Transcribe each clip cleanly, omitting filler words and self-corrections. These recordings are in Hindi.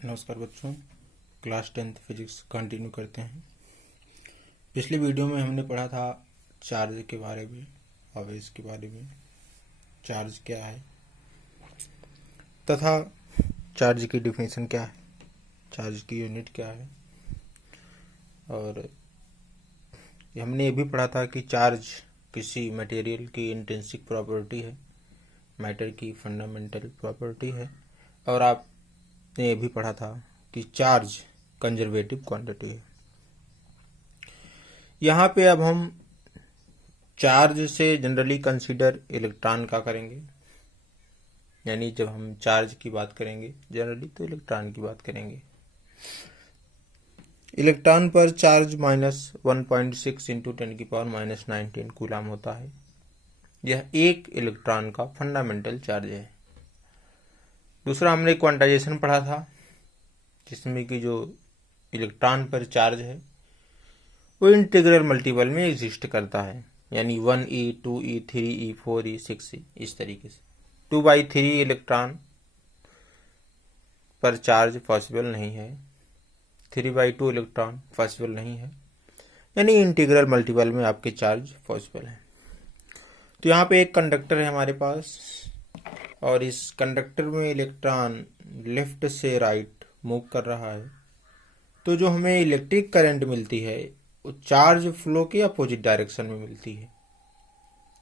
नमस्कार बच्चों, क्लास 10th फिजिक्स कंटिन्यू करते हैं। पिछले वीडियो में हमने पढ़ा था चार्ज के बारे में, आवेश के बारे में, चार्ज क्या है तथा चार्ज की डिफिनेशन क्या है, चार्ज की यूनिट क्या है। और हमने ये भी पढ़ा था कि चार्ज किसी मटेरियल की इंट्रिंसिक प्रॉपर्टी है, मैटर की फंडामेंटल प्रॉपर्टी है। और आपने ये भी पढ़ा था कि चार्ज कंजर्वेटिव क्वांटिटी है। यहाँ पे अब हम चार्ज से जनरली कंसीडर इलेक्ट्रॉन का करेंगे, यानी जब हम चार्ज की बात करेंगे जनरली तो इलेक्ट्रॉन की बात करेंगे। इलेक्ट्रॉन पर चार्ज -1.6 इंटू 10⁻⁻19 कूलाम होता है। यह एक इलेक्ट्रॉन का फंडामेंटल चार्ज है। दूसरा हमने क्वांटाइजेशन पढ़ा था, जिसमें कि जो इलेक्ट्रॉन पर चार्ज है वो इंटीग्रल मल्टीपल में एग्जिस्ट करता है, यानी 1e 2e 3e 4e 6e इस तरीके से। 2/3 इलेक्ट्रॉन पर चार्ज पॉसिबल नहीं है, 3/2 इलेक्ट्रॉन पॉसिबल नहीं है, यानी इंटीग्रल मल्टीपल में आपके चार्ज पॉसिबल है। तो यहाँ पे एक कंडक्टर है हमारे पास, और इस कंडक्टर में इलेक्ट्रॉन लेफ्ट से राइट मूव कर रहा है। तो जो हमें इलेक्ट्रिक करंट मिलती है वो चार्ज फ्लो के अपोजिट डायरेक्शन में मिलती है,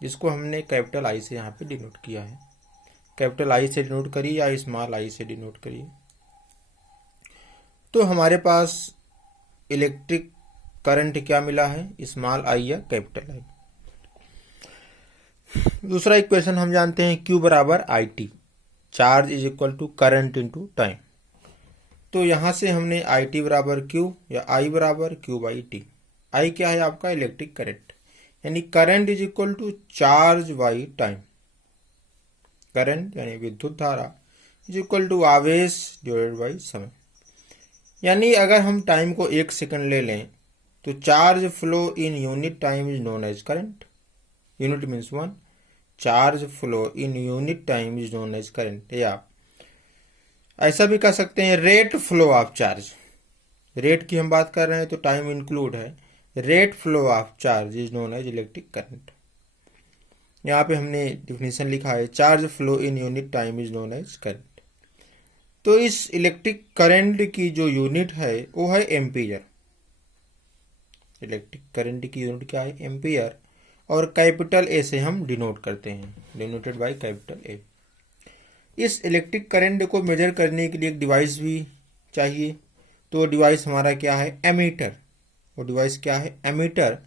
जिसको हमने कैपिटल आई से यहाँ पे डिनोट किया है। कैपिटल आई से डिनोट करिए या स्मॉल आई से डिनोट करिए। तो हमारे पास इलेक्ट्रिक करंट क्या मिला है, स्मॉल आई या कैपिटल आई। दूसरा इक्वेशन हम जानते हैं Q बराबर IT, charge is equal to current into time. तो यहाँ से हमने IT बराबर Q या I बराबर Q/T। I क्या है आपका इलेक्ट्रिक करंट, यानी current is equal to charge by time. Current यानी विद्युत धारा इज इक्वल टू आवेश डिवाइडेड बाई समय। यानी अगर हम टाइम को 1 सेकंड ले लें तो charge flow in unit time is known as current. Unit means 1, charge flow in unit time is known as current. या आप ऐसा भी कह सकते हैं rate flow of charge. Rate की हम बात कर रहे हैं तो टाइम इंक्लूड है। Rate flow of charge is known as electric current. यहाँ पे हमने डिफिनेशन लिखा है charge flow in unit time is known as current. तो इस इलेक्ट्रिक करंट की जो यूनिट है वो है एम्पियर। इलेक्ट्रिक करंट की यूनिट क्या है, एम्पियर। और कैपिटल ए से हम डिनोट करते हैं, डिनोटेड बाय कैपिटल ए। इस इलेक्ट्रिक करंट को मेजर करने के लिए एक डिवाइस भी चाहिए। तो डिवाइस हमारा क्या है, एमीटर। वो डिवाइस क्या है, एमीटर,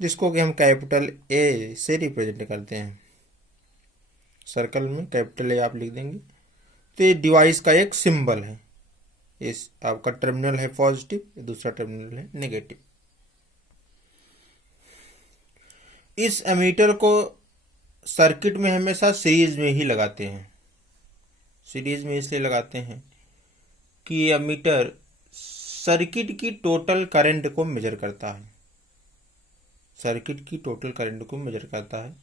जिसको कि हम कैपिटल ए से रिप्रेजेंट करते हैं। सर्कल में कैपिटल ए आप लिख देंगे। तो ये डिवाइस का एक सिंबल है। इस आपका टर्मिनल है पॉजिटिव, दूसरा टर्मिनल है नेगेटिव। इस एमीटर को सर्किट में हमेशा सीरीज में ही लगाते हैं। सीरीज में इसलिए लगाते हैं कि ये एमीटर सर्किट की टोटल करंट को मेजर करता है। सर्किट की टोटल करंट को मेजर करता है।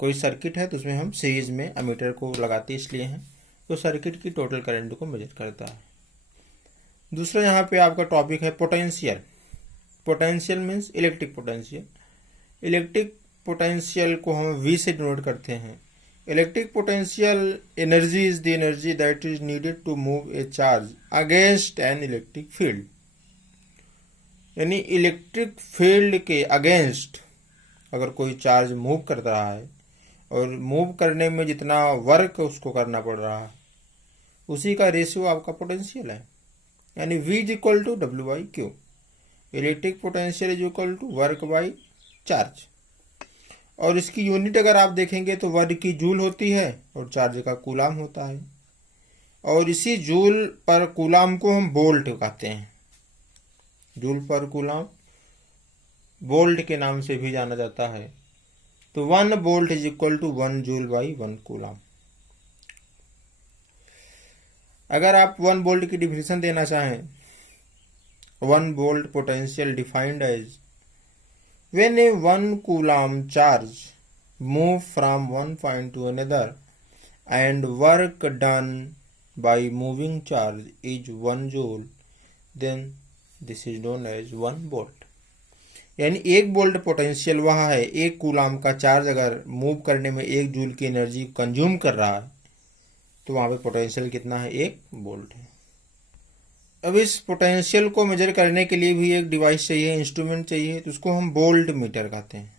कोई सर्किट है तो उसमें हम सीरीज में एमीटर को लगाते इसलिए हैं तो सर्किट की टोटल करंट को मेजर करता है। दूसरा यहाँ पे आपका टॉपिक है potential. Potential means electric potential. Electric potential को हम V से डिनोट करते हैं। Electric potential energy is the energy that is needed to move a charge against an electric field. यानी इलेक्ट्रिक फील्ड के अगेंस्ट अगर कोई चार्ज मूव कर रहा है और मूव करने में जितना वर्क उसको करना पड़ रहा है उसी का रेशियो आपका पोटेंशियल है। यानी V is equal to W/Q। Electric potential is equal to work by charge. और इसकी यूनिट अगर आप देखेंगे तो वर्क की जूल होती है और चार्ज का कूलाम होता है। और इसी जूल पर कूलाम को हम वोल्ट कहते हैं। जूल पर कूलाम वोल्ट के नाम से भी जाना जाता है। तो 1 volt is equal to 1 joule by 1 coulomb. अगर आप 1 वोल्ट की डिफिनेशन देना चाहें, 1 volt potential defined as when a 1 coulomb charge move from one point to another and work done by moving charge is 1 joule, then this is known as 1 volt. यानी 1 वोल्ट पोटेंशियल वह है, 1 कूलाम का चार्ज अगर मूव करने में 1 जूल की एनर्जी कंज्यूम कर रहा है तो वहाँ पे पोटेंशियल कितना है, 1 वोल्ट है। अब इस पोटेंशियल को मेजर करने के लिए भी एक डिवाइस चाहिए, इंस्ट्रूमेंट चाहिए, तो उसको हम वोल्ट मीटर कहते हैं।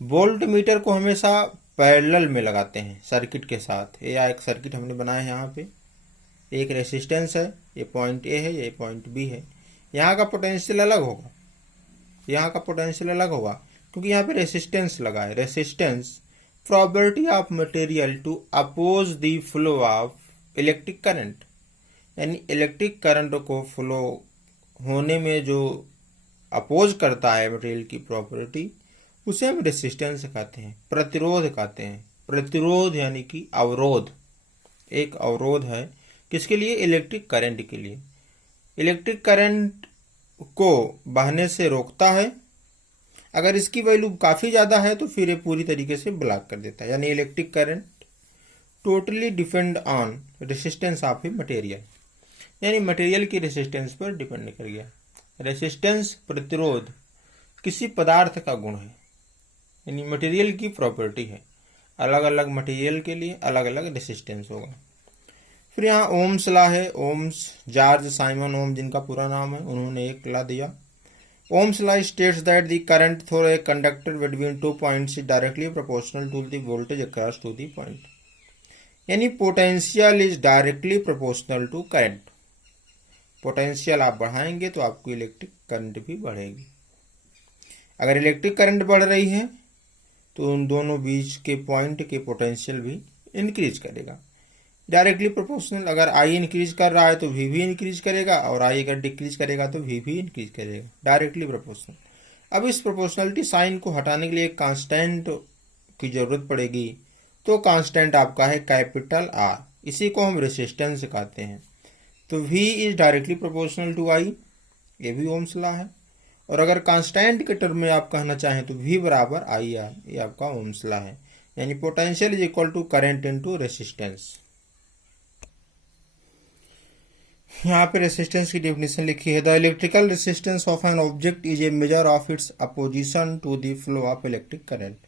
वोल्ट मीटर को हमेशा पैरेलल में लगाते हैं सर्किट के साथ। ये एक सर्किट हमने बनाया है, यहाँ पे एक रेसिस्टेंस है, ये पॉइंट ए है, ये पॉइंट बी है। यहाँ का पोटेंशियल अलग होगा, यहाँ का पोटेंशियल अलग होगा, क्योंकि यहाँ पे रेसिस्टेंस लगा है। Resistance property of material to oppose the flow of electric current, यानी इलेक्ट्रिक करंट को फ्लो होने में जो अपोज करता है मटेरियल की प्रॉपर्टी, उसे हम रेसिस्टेंस कहते हैं, प्रतिरोध कहते हैं। प्रतिरोध यानी कि अवरोध, एक अवरोध है किसके लिए, इलेक्ट्रिक करंट के लिए। इलेक्ट्रिक करंट को बहने से रोकता है, अगर इसकी वैल्यू काफ़ी ज़्यादा है तो फिर ये पूरी तरीके से ब्लॉक कर देता है। यानी electric current totally depend on resistance of a material, यानी मटेरियल की रेसिस्टेंस पर डिपेंड कर गया। रेसिस्टेंस प्रतिरोध किसी पदार्थ का गुण है, यानी मटेरियल की प्रॉपर्टी है। अलग अलग मटेरियल के लिए अलग अलग रेसिस्टेंस होगा। फिर यहाँ ओम्स लॉ है। ओम्स, जॉर्ज साइमन ओम जिनका पूरा नाम है, उन्होंने एक लॉ दिया। Ohm's law states that the current through a conductor between 2 points is directly proportional to the voltage across to the point, यानी potential is directly proportional to current. Potential आप बढ़ाएंगे तो आपको इलेक्ट्रिक करंट भी बढ़ेगी। अगर इलेक्ट्रिक करंट बढ़ रही है तो उन दोनों बीच के पॉइंट के पोटेंशियल भी इंक्रीज करेगा। डायरेक्टली प्रोपोर्शनल, अगर आई इंक्रीज कर रहा है तो वी भी इंक्रीज करेगा, और आई अगर डिक्रीज करेगा तो वी भी इंक्रीज करेगा। Directly proportional. अब इस प्रोपोर्शनलिटी साइन को हटाने के लिए एक कांस्टेंट की जरूरत पड़ेगी, तो कांस्टेंट आपका है कैपिटल आर, इसी को हम रेसिस्टेंस कहते हैं। तो V is directly proportional to I, ये भी ओम्स लॉ है। और अगर कांस्टेंट के टर्म में आप कहना चाहें तो V बराबर IR, ये आपका ओम्स लॉ है। यानी potential is equal to current into resistance. यहाँ पे रेसिस्टेंस की डेफिनेशन लिखी है, the electrical resistance of an object is a measure of its opposition to the flow of electric current.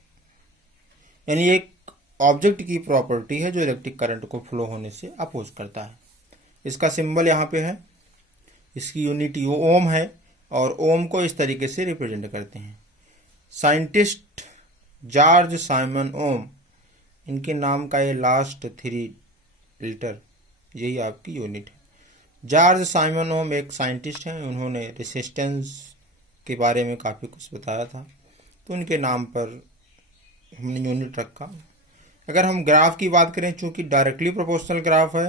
यानी एक ऑब्जेक्ट की प्रॉपर्टी है जो इलेक्ट्रिक करंट को फ्लो होने से अपोज करता है। इसका सिंबल यहाँ पे है, इसकी यूनिट ओम है, और ओम को इस तरीके से रिप्रेजेंट करते हैं। साइंटिस्ट जॉर्ज साइमन ओम, इनके नाम का ये लास्ट 3 लेटर, यही आपकी यूनिट है। जॉर्ज साइमन ओम एक साइंटिस्ट हैं, उन्होंने रेसिस्टेंस के बारे में काफ़ी कुछ बताया था, तो उनके नाम पर हमने यूनिट रखा। अगर हम ग्राफ की बात करें, चूंकि डायरेक्टली प्रोपोर्शनल ग्राफ है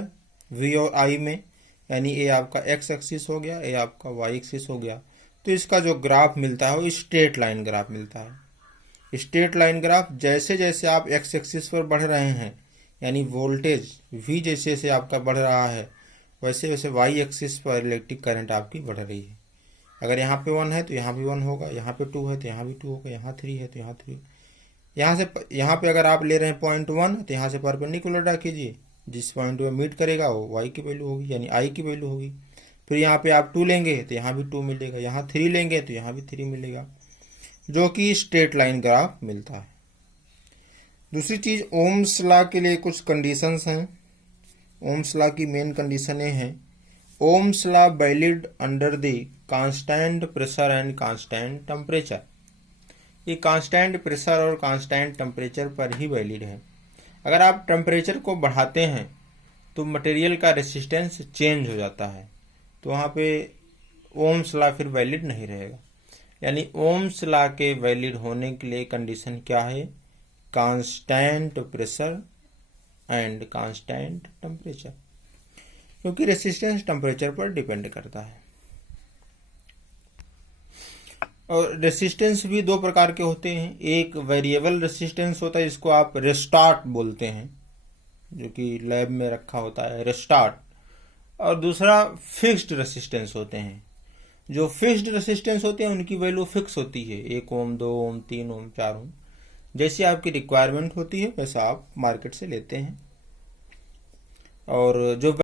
V और I में, यानी ए आपका x एक्सिस हो गया, ए आपका y एक्सिस हो गया, तो इसका जो ग्राफ मिलता है वो स्ट्रेट लाइन ग्राफ मिलता है। स्ट्रेट लाइन ग्राफ, जैसे जैसे आप x एक्सिस पर बढ़ रहे हैं, यानी वोल्टेज V जैसे जैसे आपका बढ़ रहा है, वैसे वैसे y एक्सिस पर इलेक्ट्रिक करंट आपकी बढ़ रही है। अगर यहाँ पे 1 है तो यहाँ भी 1 होगा, यहाँ पे 2 है तो यहाँ भी 2 होगा, यहाँ 3 है तो यहाँ 3। यहाँ पे अगर आप ले रहे हैं पॉइंट 1 तो यहाँ से परपेंडिकुलर ड्रा कीजिए, जिस पॉइंट में मीट करेगा वो y की वैल्यू होगी, यानी I की वैल्यू होगी। फिर यहाँ पे आप 2 लेंगे तो यहाँ भी 2 मिलेगा, यहाँ 3 लेंगे तो यहाँ भी 3 मिलेगा, जो कि स्ट्रेट लाइन ग्राफ मिलता है। दूसरी चीज़, ओम्स लॉ के लिए कुछ कंडीशंस हैं। ओम्स लॉ की मेन कंडीशन ये है, Ohm's law valid under the constant pressure and constant temperature. ये कांस्टेंट प्रेशर और कांस्टेंट टेम्परेचर पर ही वैलिड है। अगर आप टेम्परेचर को बढ़ाते हैं तो मटेरियल का रेसिस्टेंस चेंज हो जाता है, तो वहाँ पे ओम्स लॉ फिर वैलिड नहीं रहेगा। यानी ओम्स लॉ के वैलिड होने के लिए कंडीशन क्या है, constant pressure and constant temperature, क्योंकि रेसिस्टेंस टेम्परेचर पर डिपेंड करता है। और रेसिस्टेंस भी 2 प्रकार के होते हैं। एक वेरिएबल रेसिस्टेंस होता है, जिसको आप रेस्टार्ट बोलते हैं, जो कि लैब में रखा होता है रेस्टार्ट। और दूसरा फिक्स्ड रेसिस्टेंस होते हैं। जो फिक्स्ड रेसिस्टेंस होते हैं उनकी वैल्यू फिक्स होती है, 1 ओम, 2 ओम, 3 ओम, 4 ओम, जैसी आपकी रिक्वायरमेंट होती है वैसा आप मार्केट से लेते हैं। और जो